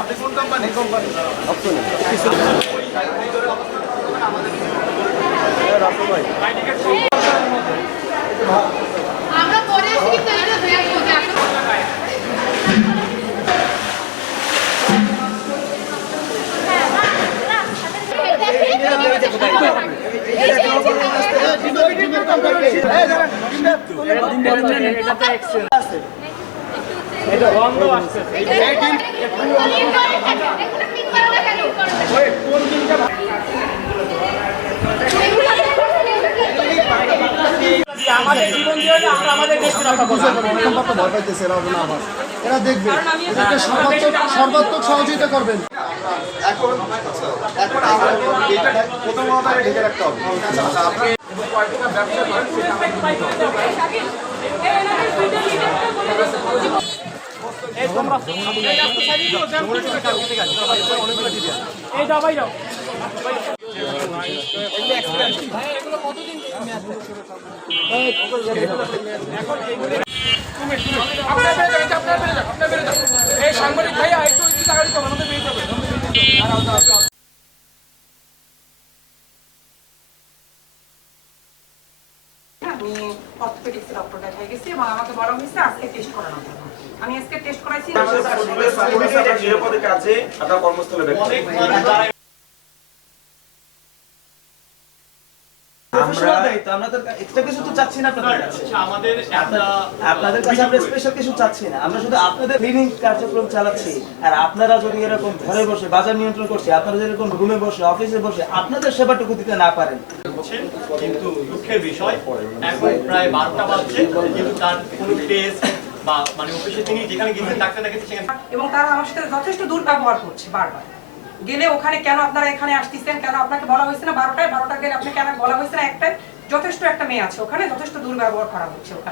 আপনি কোন কোম্পানি? অপশনে আমরা পরে এসে কিন্তু এটা ব্যাক করতে আসো। এটা বন্ধ আসছে আমাদের জীবন দিয়ে আমরা আমাদের দেশকে রক্ষা করব। ভয় পাইতেছে এরা হবে না আবার এরা দেখবে এদেরকে সর্বাত্মক সহযোগিতা করবেন। এখন এখন আমরা এটা প্রথমত ঢেকে রাখতে হবে। আপনি কয়টা ব্যবসা করেন সেটা এই তোমরা এই রাস্তা সাইডে দিও জ্যাম করতে এই দাও ভাই দাও এগুলো এক্সপেরিয়েন্স ভাই এগুলো কতদিন এখন এইগুলো আপনারা বেরে যান আপনারা বেরে যান এই সাংবাদিক ভাইয়া একটু তাড়াতাড়ি করুন আমাদের বেরিয়ে যাবে আমি অর্থোপেডিক্স ডক্টর দেখাই গেছি এবং আমাকে বলা হয়েছে আজকে টেস্ট করানোর জন্য। আমি আজকে টেস্ট করাইছি। নিরাপদে কাজে আপনার কর্মস্থলে ব্যক্তি আপনারা যদি এরকম ঘরে বসে বাজার নিয়ন্ত্রণ করছে, আপনারা যেরকম রুমে বসে অফিসে বসে আপনাদের সেবাটুকু দিতে না পারেন, কিন্তু দুঃখের বিষয় এখন প্রায় 12টা বাজছে কিন্তু তার কোনো টেস্ট বা মানে অফিসে তিনি যেখানে গিয়েছেন ডাক্তার দেখাতে সেখানে এবং তারা আমার সাথে যথেষ্ট দুর্ব্যবহার করছে বারবার। গেলে ওখানে কেন আপনারা এখানে আসতেছেন, কেন আপনাকে বলা হয়েছে না 12টায়, 12টা গেলে আপনি কেন বলা হয়েছে না 1টায়, যথেষ্ট একটা মেয়ে আছে ওখানে, যথেষ্ট দুর্ব্যবহার করা হচ্ছে ওখানে।